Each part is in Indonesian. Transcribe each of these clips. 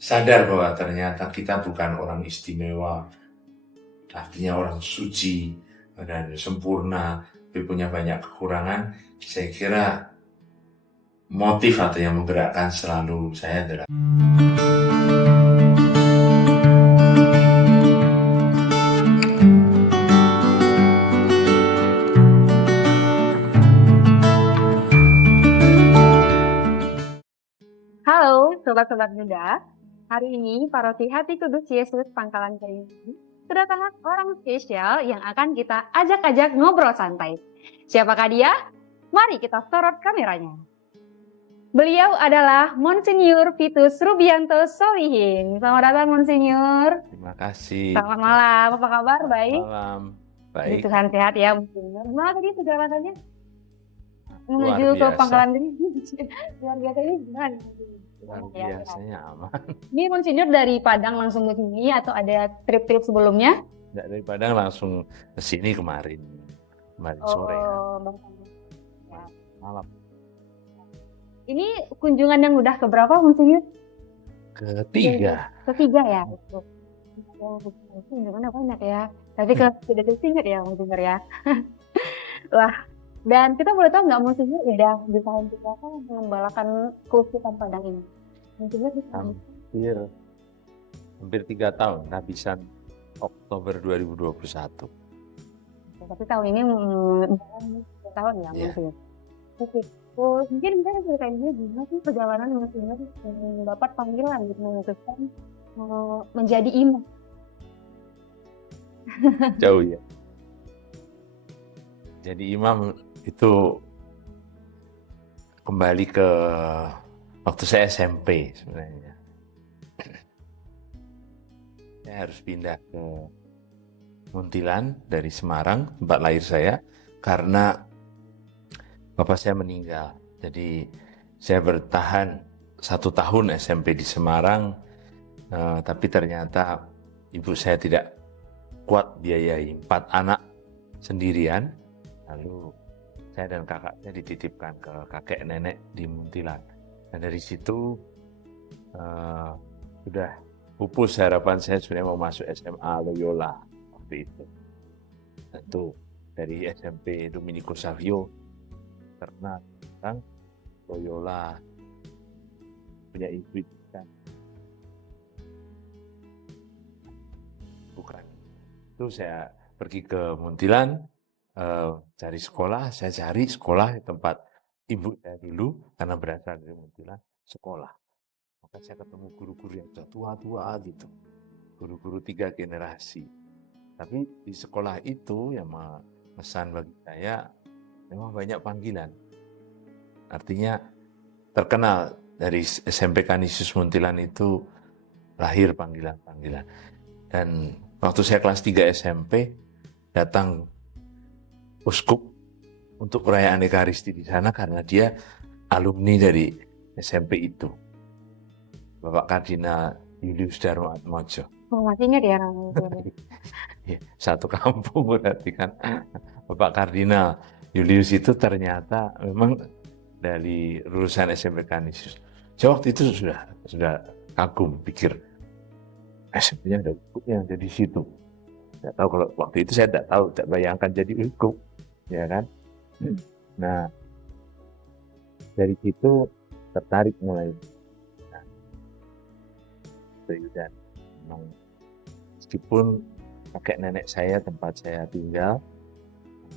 sadar bahwa ternyata kita bukan orang istimewa, artinya orang suci dan sempurna, tapi punya banyak kekurangan. Saya kira motif atau yang menggerakkan selalu saya adalah Halo Sobat-Sobat Muda, hari ini Paroki Hati Kudus Yesus Pangkalan Kerinci kedatangan orang spesial yang akan kita ajak-ajak ngobrol santai. Siapakah dia? Mari kita sorot kameranya. Beliau adalah Monsinyur Vitus Rubianto Solihin. Selamat datang Monsinyur. terima kasih. Selamat malam, apa kabar? Baik? Malam. Puji Baik. Tuhan sehat ya Monsinyur. Gimana tadi perjalanannya? Luar Menuju ke biasa. Pangkalan Kerinci. Luar biasa ini gimana? Luar Ya, biasanya aman. Ini Monsinyur dari Padang langsung ke sini atau ada trip-trip sebelumnya? Nggak dari Padang langsung ke sini kemarin sore kan. Bang. Ya. Malam Ini kunjungan yang udah keberapa Monsinyur? ketiga. Ketiga ya. Kunjungannya banyak ya. Tapi sudah disingkat ya Monsinyur ya. Wah. Dan kita boleh tahu nggak Monsinyur udah di tahun berapa mengembalakan keuskupan Padang ini? Monsinyur Hampir 3 tahun, habisan Oktober 2021. Tapi tahun ini jalan 3 tahun ya Iya. Monsinyur. Oke. Mungkin kita ceritain dulu gimana sih perjalanan Monsinyur mendapat panggilan gitu memutuskan menjadi imam. Jauh ya. Jadi imam itu kembali ke waktu saya SMP sebenarnya. Saya harus pindah ke Muntilan dari Semarang, tempat lahir saya, karena bapak saya meninggal. Jadi saya bertahan 1 tahun SMP di Semarang, tapi ternyata ibu saya tidak kuat biayai 4 anak sendirian. Lalu saya dan kakaknya dititipkan ke kakek nenek di Muntilan. Dan dari situ sudah pupus harapan saya sebenarnya mau masuk SMA Loyola waktu itu. Tentu dari SMP Dominico Savio karena tentang Loyola punya kan. Bukan. Itu saya pergi ke Muntilan, cari sekolah, saya cari sekolah di tempat ibu saya dulu, karena berasal dari Muntilan, sekolah. Maka saya ketemu guru-guru yang sudah tua-tua gitu, guru-guru 3 generasi. Tapi di sekolah itu yang memesan bagi saya, memang banyak panggilan. Artinya terkenal dari SMP Kanisius Muntilan itu lahir panggilan-panggilan. Dan waktu saya kelas 3 SMP, datang uskup untuk perayaan Ekaristi di sana karena dia alumni dari SMP itu, Bapak Kardinal Julius Darmo Atmojo. Oh, masih ingat ya namanya? Ya, satu kampung berarti kan. Bapak Kardinal Julius itu ternyata memang dari lulusan SMP Kanisius. Saya waktu itu sudah kagum, pikir SMP-nya ada uskup yang jadi situ. Tidak tahu kalau waktu itu saya tidak bayangkan jadi uskup, ya kan? Nah, dari situ tertarik mulai. Nah, dan memang meskipun kakek nenek saya tempat saya tinggal,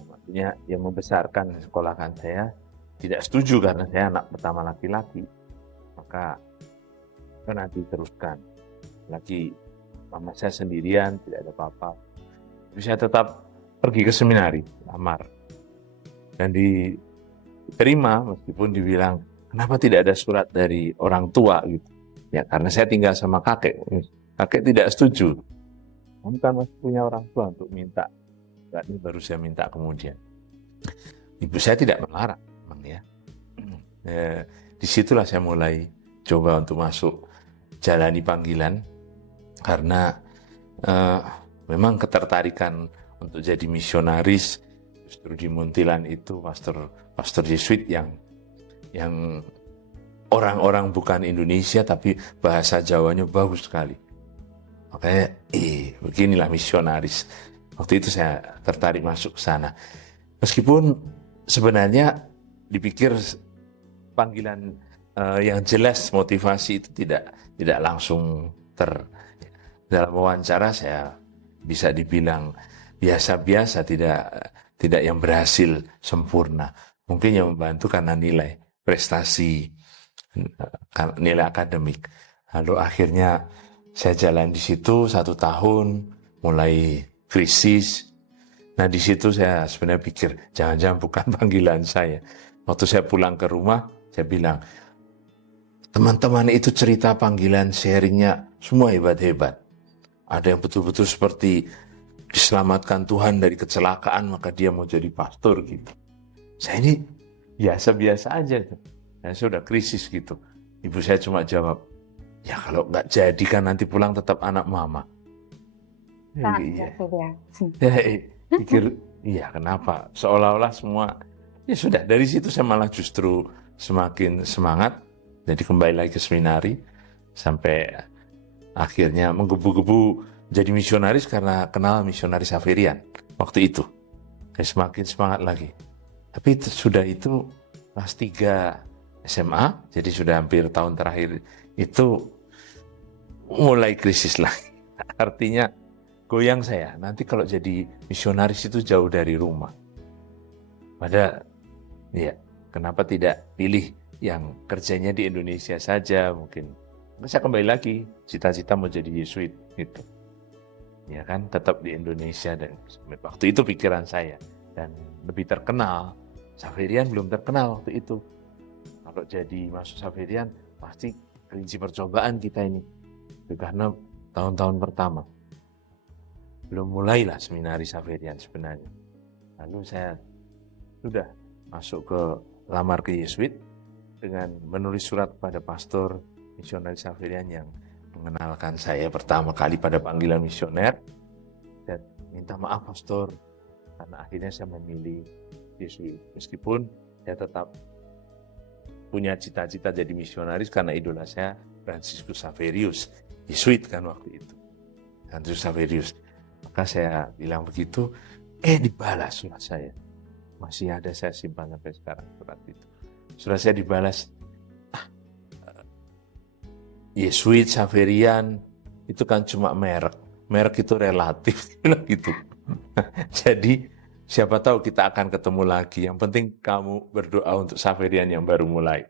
maksudnya yang membesarkan sekolahkan saya tidak setuju karena saya anak pertama laki-laki, maka nanti teruskan lagi. Mama saya sendirian, tidak ada papa. Tapi saya tetap pergi ke seminari, lamar. Dan diterima meskipun dibilang, kenapa tidak ada surat dari orang tua gitu. Ya karena saya tinggal sama kakek. Kakek tidak setuju. Kamu kan masih punya orang tua untuk minta. Ini baru saya minta kemudian. Ibu saya tidak melarang, memang ya. Disitulah saya mulai coba untuk masuk jalani panggilan. Karena memang ketertarikan untuk jadi misionaris justru di Muntilan itu pastor Yesuit yang orang-orang bukan Indonesia tapi bahasa Jawanya bagus sekali. Makanya, beginilah misionaris. Waktu itu saya tertarik masuk ke sana. Meskipun sebenarnya dipikir panggilan yang jelas motivasi itu tidak langsung dalam wawancara saya bisa dibilang biasa-biasa, tidak yang berhasil sempurna. Mungkin yang membantu karena nilai prestasi, nilai akademik. Lalu akhirnya saya jalan di situ 1 tahun, mulai krisis. Nah di situ saya sebenarnya pikir jangan-jangan bukan panggilan saya. Waktu saya pulang ke rumah, saya bilang, teman-teman itu cerita panggilan sharingnya semua hebat-hebat. Ada yang betul-betul seperti diselamatkan Tuhan dari kecelakaan, maka dia mau jadi pastor gitu. Saya ini biasa-biasa aja tuh. Saya sudah krisis gitu. Ibu saya cuma jawab, ya kalau nggak jadi kan nanti pulang tetap anak mama. Iya. Pikir, iya kenapa? Seolah-olah semua, ya sudah dari situ saya malah justru semakin semangat. Jadi kembali lagi ke seminari, sampai akhirnya menggebu-gebu jadi misionaris karena kenal misionaris Xaverian waktu itu. Saya semakin semangat lagi. Tapi sudah itu kelas 3 SMA, jadi sudah hampir tahun terakhir itu mulai krisis lagi. Artinya goyang saya, nanti kalau jadi misionaris itu jauh dari rumah. Padahal, ya kenapa tidak pilih yang kerjanya di Indonesia saja mungkin. Saya kembali lagi, cita-cita mau jadi Yesuit gitu. Ya kan, tetap di Indonesia dan waktu itu pikiran saya. Dan lebih terkenal, Xaverian belum terkenal waktu itu. Kalau jadi masuk Xaverian, pasti kelinci percobaan kita ini. Itu karena tahun-tahun pertama. Belum mulailah seminari Xaverian sebenarnya. Lalu saya sudah masuk ke lamar ke Yesuit dengan menulis surat kepada pastor misionaris Xaverian yang mengenalkan saya pertama kali pada panggilan misioner dan minta maaf pastor karena akhirnya saya memilih Yesuit. Meskipun saya tetap punya cita-cita jadi misionaris karena idola saya Franciscus Xaverius, Yesuit kan waktu itu. Franciscus Xaverius. Maka saya bilang begitu, dibalas surat saya. Masih ada, saya simpan sampai sekarang surat itu. Surat saya dibalas, Yesuit, Xaverian, itu kan cuma merek. Merek itu relatif, gitu. Jadi, siapa tahu kita akan ketemu lagi. Yang penting kamu berdoa untuk Xaverian yang baru mulai.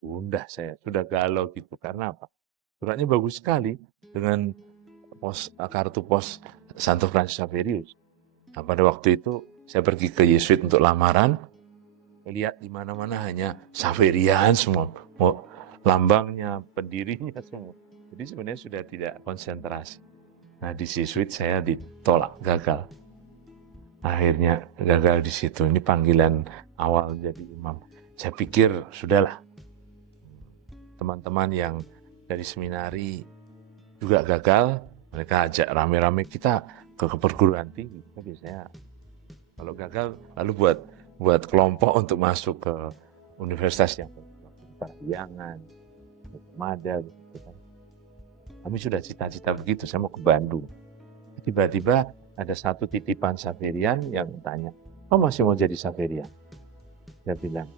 Udah saya, sudah galau gitu. Karena apa? Suratnya bagus sekali dengan kartu pos Santo Franciscus Xaverius. Nah, pada waktu itu saya pergi ke Yesuit untuk lamaran, lihat di mana-mana hanya Xaverian semua, lambangnya, pendirinya semua. Jadi sebenarnya sudah tidak konsentrasi. Nah di Yesuit saya ditolak, gagal. Akhirnya gagal di situ. Ini panggilan awal jadi imam. Saya pikir sudahlah. Teman-teman yang dari seminari juga gagal, mereka ajak rame-rame kita ke perguruan tinggi. Kita biasanya kalau gagal lalu buat kelompok untuk masuk ke universitas yang Parahyangan, Mada gitu kan. Kami sudah cita-cita begitu, saya mau ke Bandung. Tiba-tiba ada satu titipan Xaverian yang tanya, "Oh masih mau jadi Xaverian?" Saya bilang,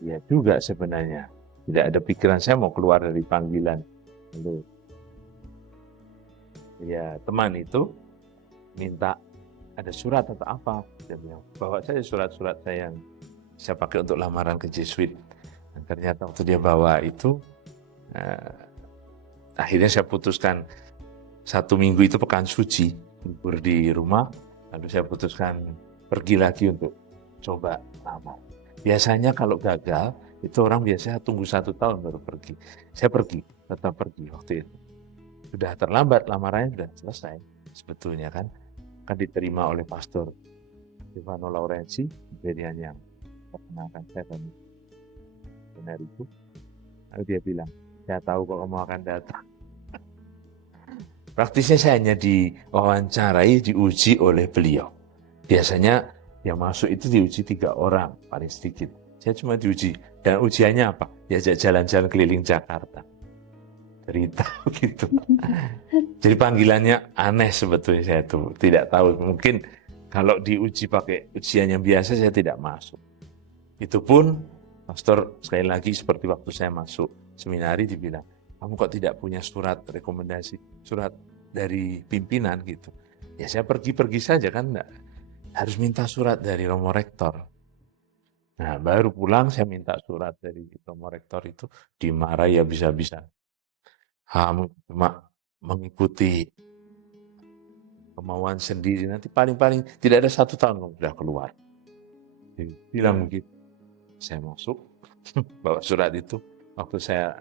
"Ya juga sebenarnya. Tidak ada pikiran saya mau keluar dari panggilan." Lalu ya teman itu minta ada surat atau apa. Dia bilang, bawa saja surat-surat saya yang saya pakai untuk lamaran ke Jesuit. Dan ternyata waktu dia bawa itu, akhirnya saya putuskan 1 minggu itu pekan suci, libur di rumah. Lalu saya putuskan pergi lagi untuk coba lamar. Biasanya kalau gagal, itu orang biasanya tunggu 1 tahun baru pergi. Saya pergi, tetap pergi waktu itu. Sudah terlambat, lamarannya sudah selesai sebetulnya kan diterima oleh Pastor Stefano Laurensi, Xaverian yang perkenalkan saya dan benar itu. Lalu dia bilang, "Saya tahu kok kamu akan datang." Praktisnya saya hanya diwawancarai, diuji oleh beliau. Biasanya yang masuk itu diuji 3 orang paling sedikit. Saya cuma diuji Dan ujiannya apa? Diajak jalan-jalan keliling Jakarta. Cerita gitu. Jadi panggilannya aneh sebetulnya, saya tuh tidak tahu. Mungkin kalau diuji pakai ujian yang biasa saya tidak masuk. Itu pun pastor sekali lagi seperti waktu saya masuk seminari dibilang, kamu kok tidak punya surat rekomendasi, surat dari pimpinan gitu. Ya saya pergi-pergi saja kan, enggak harus minta surat dari Romo Rektor. Nah baru pulang saya minta surat dari Romo Rektor, itu dimarahi ya bisa-bisa. Kamu cuma mengikuti kemauan sendiri, nanti paling-paling tidak ada 1 tahun kamu sudah keluar. Jadi, bilang begitu. Saya masuk, bawa surat itu. Waktu saya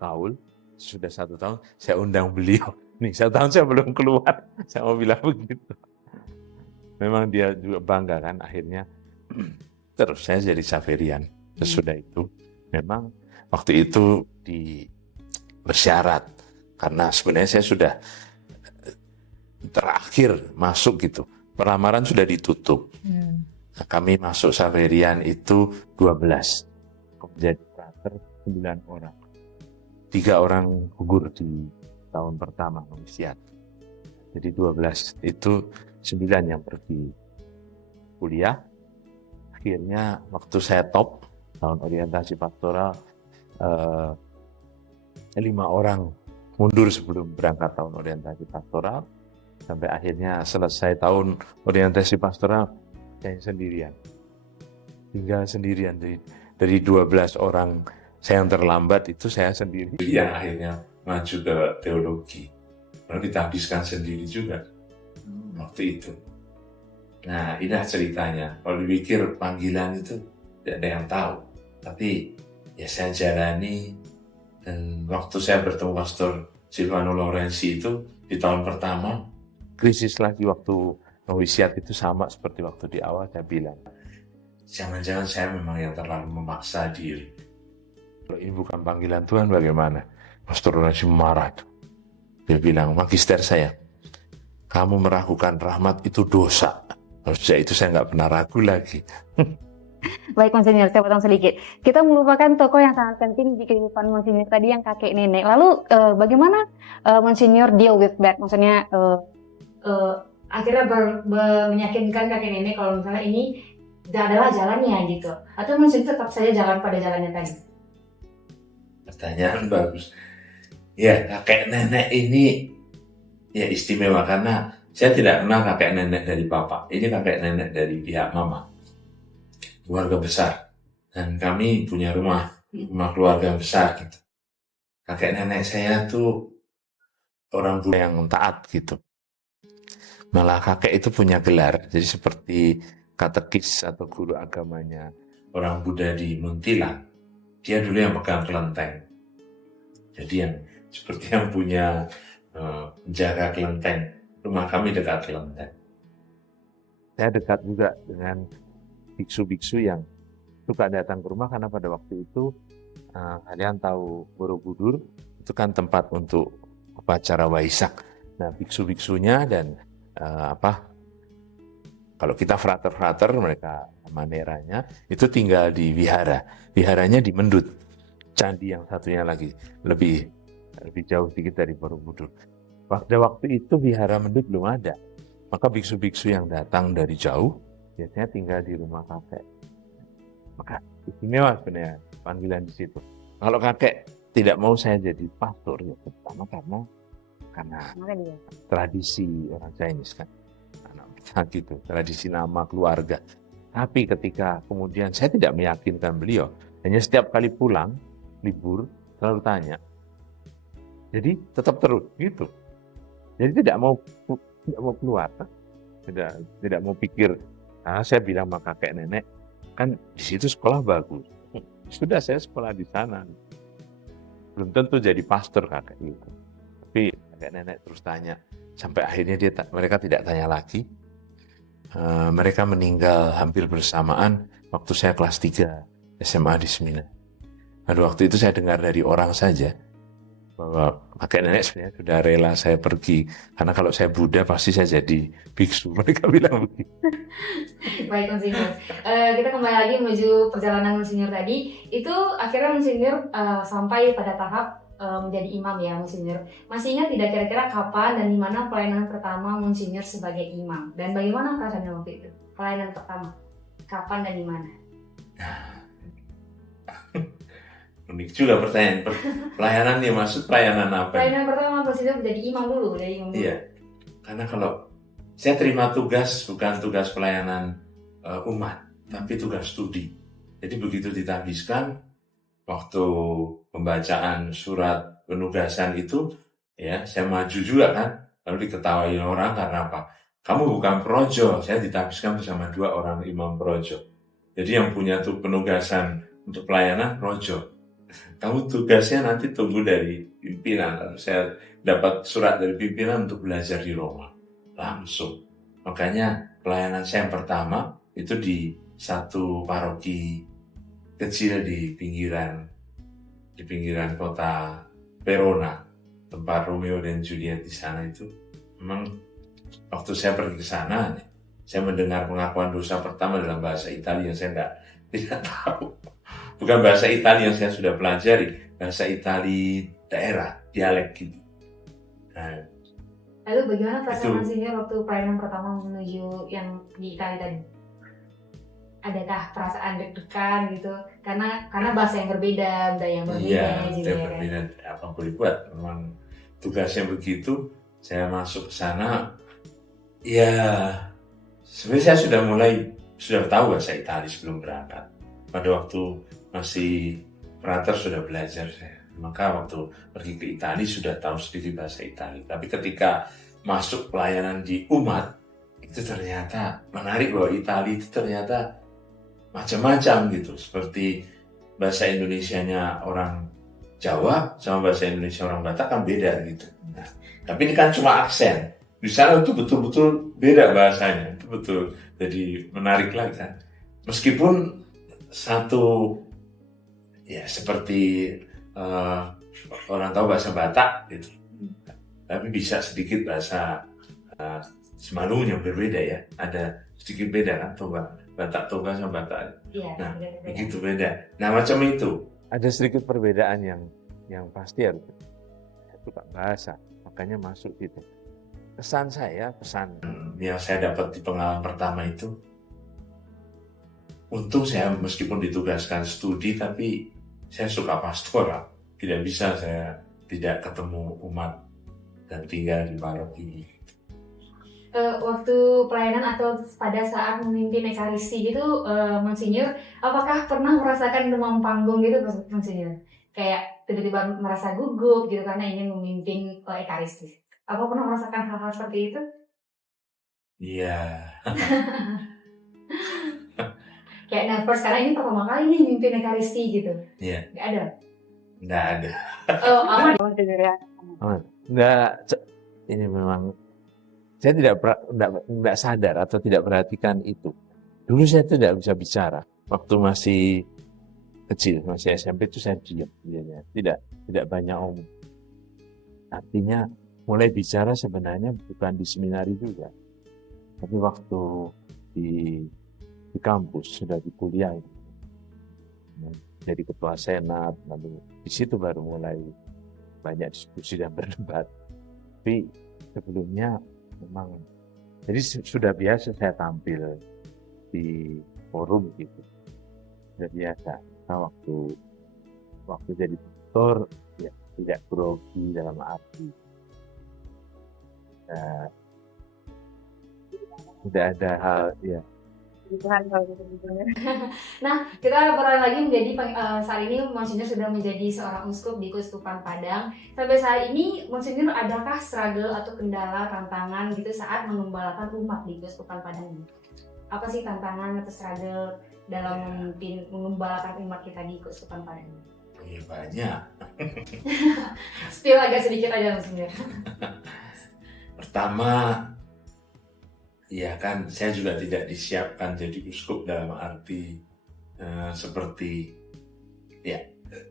kaul, sudah 1 tahun, saya undang beliau. Nih 1 tahun saya belum keluar, saya mau bilang begitu. Memang dia juga bangga kan akhirnya. Terus saya jadi Xaverian. Sesudah itu, memang waktu itu bersyarat. Karena sebenarnya saya sudah terakhir masuk gitu. Pelamaran sudah ditutup. Nah, kami masuk Xaverian itu 12. Menjadi frater 9 orang. 3 orang gugur di tahun pertama novisiat. Jadi 12 itu 9 yang pergi kuliah. Akhirnya waktu saya top tahun orientasi pastoral, 5 orang mundur sebelum berangkat tahun orientasi pastoral. Sampai akhirnya selesai tahun orientasi pastoral, saya sendirian. Tinggal sendirian dari 12 orang saya yang terlambat itu saya sendiri. Yang akhirnya maju ke teologi. Lalu kita habiskan sendiri juga waktu itu. Nah, inilah ceritanya. Kalau dipikir panggilan itu tidak ada yang tahu. Tapi ya saya jalani. Dan waktu saya bertemu Pastor Silvano Lorenzi itu di tahun pertama, krisis lagi waktu novisiat itu sama seperti waktu di awal saya bilang. Jangan-jangan saya memang yang terlalu memaksa diri. Kalau ini bukan panggilan Tuhan bagaimana? Pastor Lorenzi marah. Dia bilang, magister saya, kamu meragukan rahmat itu dosa. Sejak itu saya nggak pernah ragu lagi. Baik Monsinyur, saya potong sedikit. Kita melupakan tokoh yang sangat penting di kehidupan Monsinyur tadi, yang kakek nenek. Lalu bagaimana Monsinyur deal with that? Maksudnya akhirnya meyakinkan kakek nenek kalau misalnya ini adalah jalannya gitu. Atau Monsinyur tetap saja jalan pada jalannya tadi? Pertanyaan bagus. Ya, kakek nenek ini ya istimewa karena saya tidak kenal kakek nenek dari papa. Ini kakek nenek dari pihak mama. Keluarga besar. Dan kami punya rumah keluarga besar gitu. Kakek nenek saya tuh orang Buddha yang taat gitu. Malah kakek itu punya gelar. Jadi seperti katekis atau guru agamanya orang Buddha di Muntilan. Dia dulu yang pegang kelenteng. Jadi yang seperti yang punya menjaga kelenteng. Rumah kami dekat kelenteng. Saya dekat juga dengan biksu-biksu yang suka datang ke rumah karena pada waktu itu kalian tahu Borobudur itu kan tempat untuk upacara Waisak. Nah biksu-biksunya dan kalau kita frater-frater mereka maneranya itu tinggal di wihara. Wiharanya di Mendut. Candi yang satunya lagi lebih jauh sedikit dari Borobudur. Pada waktu itu wihara Mendut belum ada. Maka biksu-biksu yang datang dari jauh biasanya tinggal di rumah kakek. Maka istimewa sebenarnya panggilan di situ. Kalau kakek tidak mau saya jadi pastor, ya pertama karena tradisi orang Chinese kan, anak gitu, tradisi nama keluarga. Tapi ketika kemudian saya tidak meyakinkan beliau, hanya setiap kali pulang libur selalu tanya. Jadi tetap terus gitu. Jadi tidak mau keluar, tidak mau pikir. Saya bilang sama kakek nenek, kan di situ sekolah bagus. Sudah saya sekolah di sana. Belum tentu jadi pastor kakek gitu. Tapi kakek nenek terus tanya. Sampai akhirnya mereka tidak tanya lagi. Mereka meninggal hampir bersamaan waktu saya kelas 3 SMA di Semina. Pada waktu itu saya dengar dari orang saja. bahwa kakek nenek sebenarnya sudah rela saya pergi, karena kalau saya Buddha pasti saya jadi biksu. Mereka bilang begitu. Baik, Monsinyur. Kita kembali lagi menuju perjalanan Monsinyur tadi. Itu akhirnya Monsinyur sampai pada tahap menjadi imam ya, Monsinyur. Masih ingat tidak kira-kira kapan dan di mana pelayanan pertama Monsinyur sebagai imam? Dan bagaimana perasaannya waktu itu? Pelayanan pertama, kapan dan di mana? Unik juga pertanyaan. Pelayanan ya, maksud pelayanan apa? Pelayanan pertama Monsinyur menjadi imam dulu, Iya, karena kalau saya terima tugas bukan tugas pelayanan umat, tapi tugas studi. Jadi begitu ditabiskan waktu pembacaan surat penugasan itu, ya saya maju juga kan, lalu diketahui orang karena apa? Kamu bukan projo, saya ditabiskan bersama 2 orang imam projo. Jadi yang punya tuh penugasan untuk pelayanan projo. Kamu tugasnya nanti tunggu dari pimpinan. Lalu saya dapat surat dari pimpinan untuk belajar di Roma. Langsung. Makanya pelayanan saya yang pertama itu di satu paroki kecil di pinggiran kota Verona, tempat Romeo dan Juliet di sana itu. Memang waktu saya pergi ke sana, saya mendengar pengakuan dosa pertama dalam bahasa Italia yang saya tidak tahu. Bukan bahasa Italia yang saya sudah pelajari, bahasa Italia daerah, dialek gitu. Nah, lalu bagaimana perasaan Monsinyur waktu pelayanan pertama menuju yang di Italia tadi? Adakah perasaan deg-degan gitu? Karena bahasa yang berbeda, budaya yang berbeda. Iya, gitu yang ya, berbeda. Apa boleh buat? Memang tugasnya begitu. Saya masuk ke sana, ya sebenarnya saya sudah tahu bahasa Italia sebelum berangkat. Pada waktu masih frater sudah belajar saya. Maka waktu pergi ke Italia sudah tahu sedikit bahasa Italia. Tapi ketika masuk pelayanan di umat, itu ternyata menarik bahwa Italia itu ternyata macam-macam gitu. Seperti bahasa Indonesianya orang Jawa sama bahasa Indonesia orang Batak kan beda gitu. Nah, tapi ini kan cuma aksen. Di sana itu betul-betul beda bahasanya. Itu betul. Jadi menarik lagi kan. Meskipun satu ya seperti orang tahu bahasa Batak gitu, tapi bisa sedikit bahasa Semalung yang berbeda ya, ada sedikit beda kan, Batak Toba sama Batak. Iya, Nah, beda-beda. begitu beda. Nah macam itu. Ada sedikit perbedaan yang pasti harus suka bahasa, makanya masuk gitu. Pesan yang saya dapat di pengalaman pertama itu, untung saya meskipun ditugaskan studi, tapi saya suka pastoral. Tidak bisa saya tidak ketemu umat dan tinggal di paroki. Waktu pelayanan atau pada saat memimpin ekaristi gitu, Monsinyur, apakah pernah merasakan demam panggung gitu, Monsinyur? Kayak tiba-tiba merasa gugup gitu karena ingin memimpin ekaristi. Apa pernah merasakan hal-hal seperti itu? Iya. Kayak nervous karena ini pertama kali nih mimpin ekaristi gitu. Iya. Nggak ada. Oh, aman. Aman. Nggak. Ini memang saya tidak sadar atau tidak perhatikan itu. Dulu saya tidak bisa bicara. Waktu masih kecil, masih SMP itu saya diam. Tidak banyak omong. Artinya mulai bicara sebenarnya bukan di seminari juga. Tapi waktu di kampus, sudah di kuliah. Jadi ketua senat, lalu di situ baru mulai banyak diskusi dan berdebat. Tapi sebelumnya memang, jadi sudah biasa saya tampil di forum gitu. Sudah biasa. Nah, waktu jadi pastor, ya tidak grogi dalam arti. Tidak ada hal, ya. Nah, kita beralih lagi menjadi saat ini Monsinyur sudah menjadi seorang uskup di Keuskupan Padang. Sampai saat ini Monsinyur adakah struggle atau kendala, tantangan gitu saat mengembalakan umat di Keuskupan Padang ini? Apa sih tantangan atau struggle dalam mengembalakan umat kita di Keuskupan Padang ini? Iya banyak. Spill agak sedikit aja Monsinyur. Pertama, ya kan, saya juga tidak disiapkan jadi uskup dalam arti seperti ya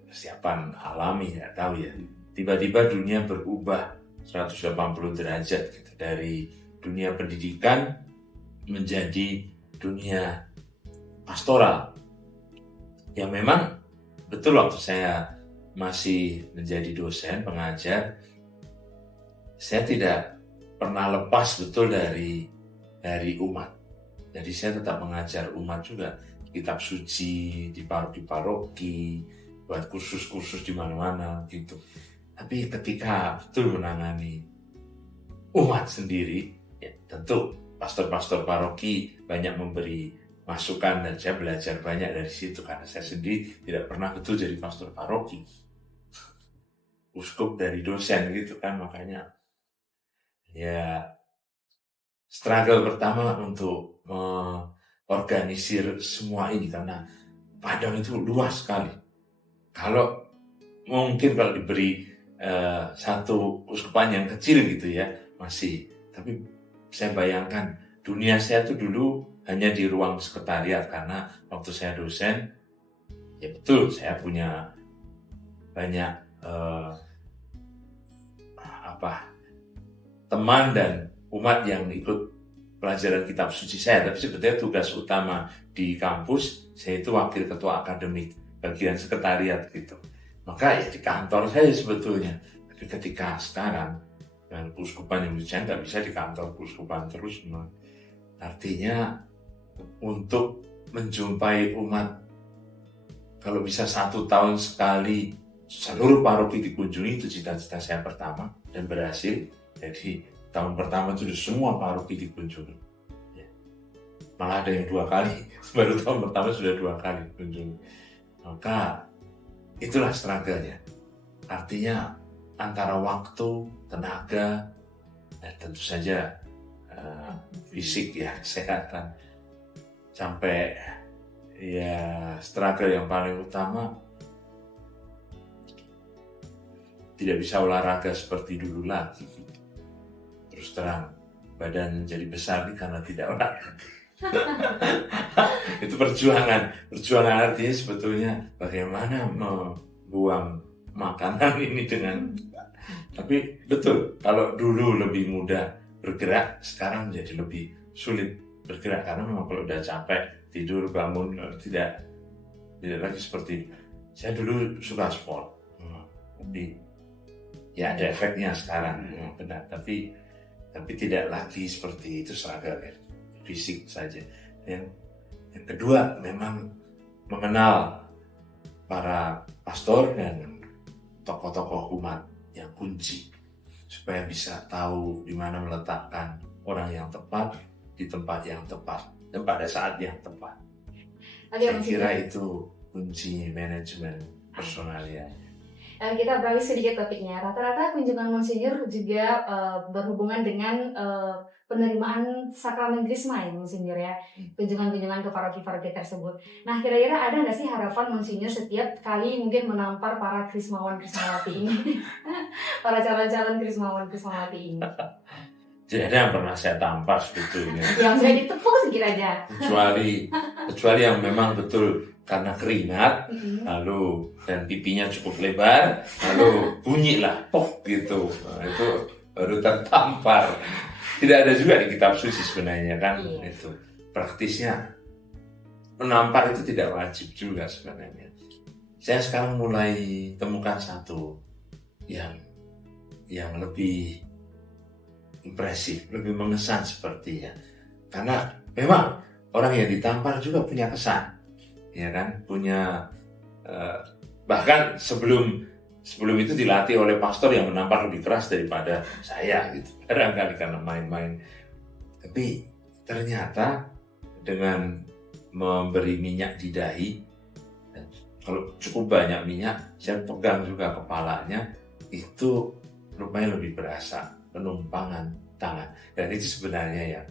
persiapan alami, nggak tahu ya. tiba-tiba dunia berubah 180 derajat gitu. Dari dunia pendidikan menjadi dunia pastoral. Yang memang betul waktu saya masih menjadi dosen, pengajar, saya tidak pernah lepas betul dari umat. Jadi saya tetap mengajar umat juga, kitab suci di paroki, buat kursus-kursus di mana-mana gitu. Tapi ketika betul menangani umat sendiri, ya tentu pastor-pastor paroki banyak memberi masukan dan saya belajar banyak dari situ karena saya sendiri tidak pernah betul jadi pastor paroki, uskup dari dosen gitu kan. Makanya ya struggle pertama untuk mengorganisir semua ini karena Padang itu luas sekali. Kalau diberi satu uskupan yang kecil gitu ya masih, tapi saya bayangkan dunia saya tuh dulu hanya di ruang sekretariat karena waktu saya dosen, ya betul saya punya banyak teman dan umat yang ikut pelajaran kitab suci saya, tapi sebetulnya tugas utama di kampus saya itu wakil ketua akademik bagian sekretariat gitu. Maka ya di kantor saya sebetulnya, tapi ketika sekarang dengan keuskupan yang saya nggak bisa di kantor keuskupan terus, artinya untuk menjumpai umat kalau bisa 1 tahun sekali seluruh paroki dikunjungi, itu cita-cita saya pertama dan berhasil. Jadi tahun pertama itu semua paroki dikunjungi ya. Malah ada yang 2 kali, baru tahun pertama sudah 2 kali kunjungi. Maka itulah struggle-nya, artinya antara waktu, tenaga, dan tentu saja fisik ya, kesehatan, sampai ya struggle yang paling utama tidak bisa olahraga seperti dulu lagi. Terus terang badan jadi besar nih karena tidak olahraga. Itu perjuangan artinya sebetulnya bagaimana membuang makanan ini dengan, tapi betul kalau dulu lebih mudah bergerak, sekarang menjadi lebih sulit bergerak karena memang kalau udah capek tidur bangun tidak lagi seperti saya dulu suka sport, tapi ya ada efeknya sekarang benar, tapi tidak lagi seperti itu, seragam fisik saja. Yang kedua memang mengenal para pastor dan tokoh-tokoh umat yang kunci supaya bisa tahu di mana meletakkan orang yang tepat di tempat yang tepat dan pada saat yang tepat. Saya kira itu kunci manajemen personal ya. Kita beralih sedikit topiknya. Rata-rata kunjungan Monsinyur juga berhubungan dengan penerimaan sakramen Krisma ya Monsinyur ya. Kunjungan-kunjungan ke paroki-paroki tersebut. Nah, kira-kira ada nggak sih harapan Monsinyur setiap kali mungkin menampar para Krismawan-Krismawati ini? Para calon-calon Krismawan-Krismawati ini? Tidak ada yang pernah saya tampar sebetulnya. Yang saya ditepuk sedikit aja. Kecuali yang memang betul karena keringat, lalu dan pipinya cukup lebar, lalu bunyilah pok gitu, nah, itu baru tertampar. Tidak ada juga di kitab suci sebenarnya kan, itu praktisnya menampar itu tidak wajib juga sebenarnya. Saya sekarang mulai temukan satu yang lebih impresif, lebih mengesan sepertinya, karena memang orang yang ditampar juga punya kesan. Ya kan, punya bahkan sebelum itu dilatih oleh pastor yang menampar lebih keras daripada saya gitu, barangkali karena main-main. Tapi ternyata dengan memberi minyak di dahi, dan kalau cukup banyak minyak, saya pegang juga kepalanya, itu rupanya lebih berasa penumpangan tangan. Dan itu sebenarnya yang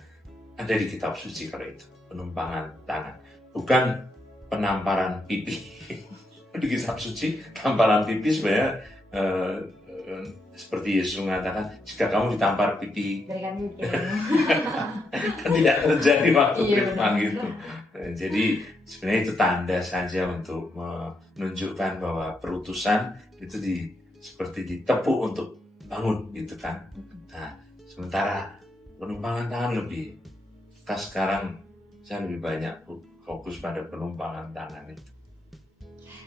ada di kitab suci kalau itu, penumpangan tangan, bukan penamparan pipi. Di kitab suci tamparan pipi sebenarnya seperti Yesus mengatakan, jika kamu ditampar pipi kan tidak terjadi waktu Krisma gitu. Jadi sebenarnya itu tanda saja untuk menunjukkan bahwa perutusan itu seperti ditepuk untuk bangun gitu kan. Nah, sementara penumpangan tangan lebih, sekarang saya lebih banyak fokus pada penumpangan tangan itu.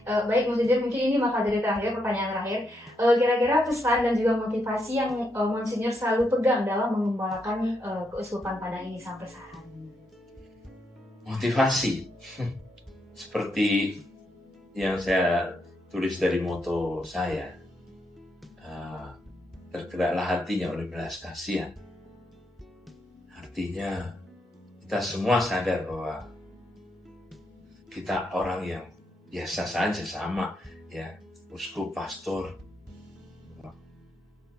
Baik, Monsinyur, mungkin ini maka dari pertanyaan terakhir. Kira-kira pesan dan juga motivasi yang Monsinyur selalu pegang dalam mengembalakan keuskupan Padang ini sampai saat ini? Motivasi, seperti yang saya tulis dari moto saya, tergeraklah hatinya oleh belas kasihan. Artinya kita semua sadar bahwa kita orang yang biasa saja, sama ya, uskup, pastor,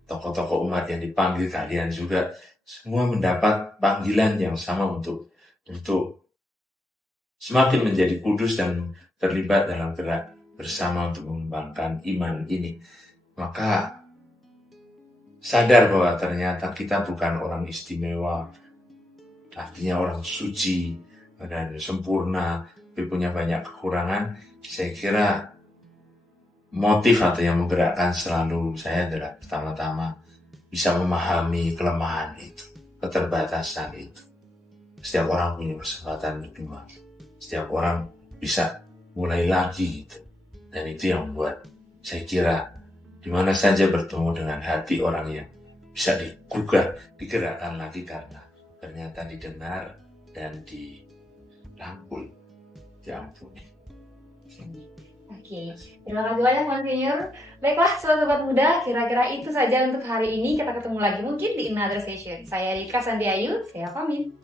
tokoh-tokoh umat yang dipanggil, kalian juga semua mendapat panggilan yang sama untuk semakin menjadi kudus dan terlibat dalam gerak bersama untuk mengembangkan iman ini. Maka sadar bahwa ternyata kita bukan orang istimewa, artinya orang suci dan sempurna, tapi punya banyak kekurangan. Saya kira motif atau yang menggerakkan selalu saya adalah pertama-tama bisa memahami kelemahan itu, keterbatasan itu. Setiap orang punya kesempatan kedua, setiap orang bisa mulai lagi gitu. Dan itu yang membuat saya kira di mana saja bertemu dengan hati orang yang bisa digugah, digerakkan lagi karena ternyata didengar dan dirangkul, diampuni. Oke, terima kasih banyak Monsinyur. Baiklah sobat-sobat muda, kira-kira itu saja untuk hari ini. Kita ketemu lagi mungkin di another session. Saya Rika Sandiayu, saya pamit.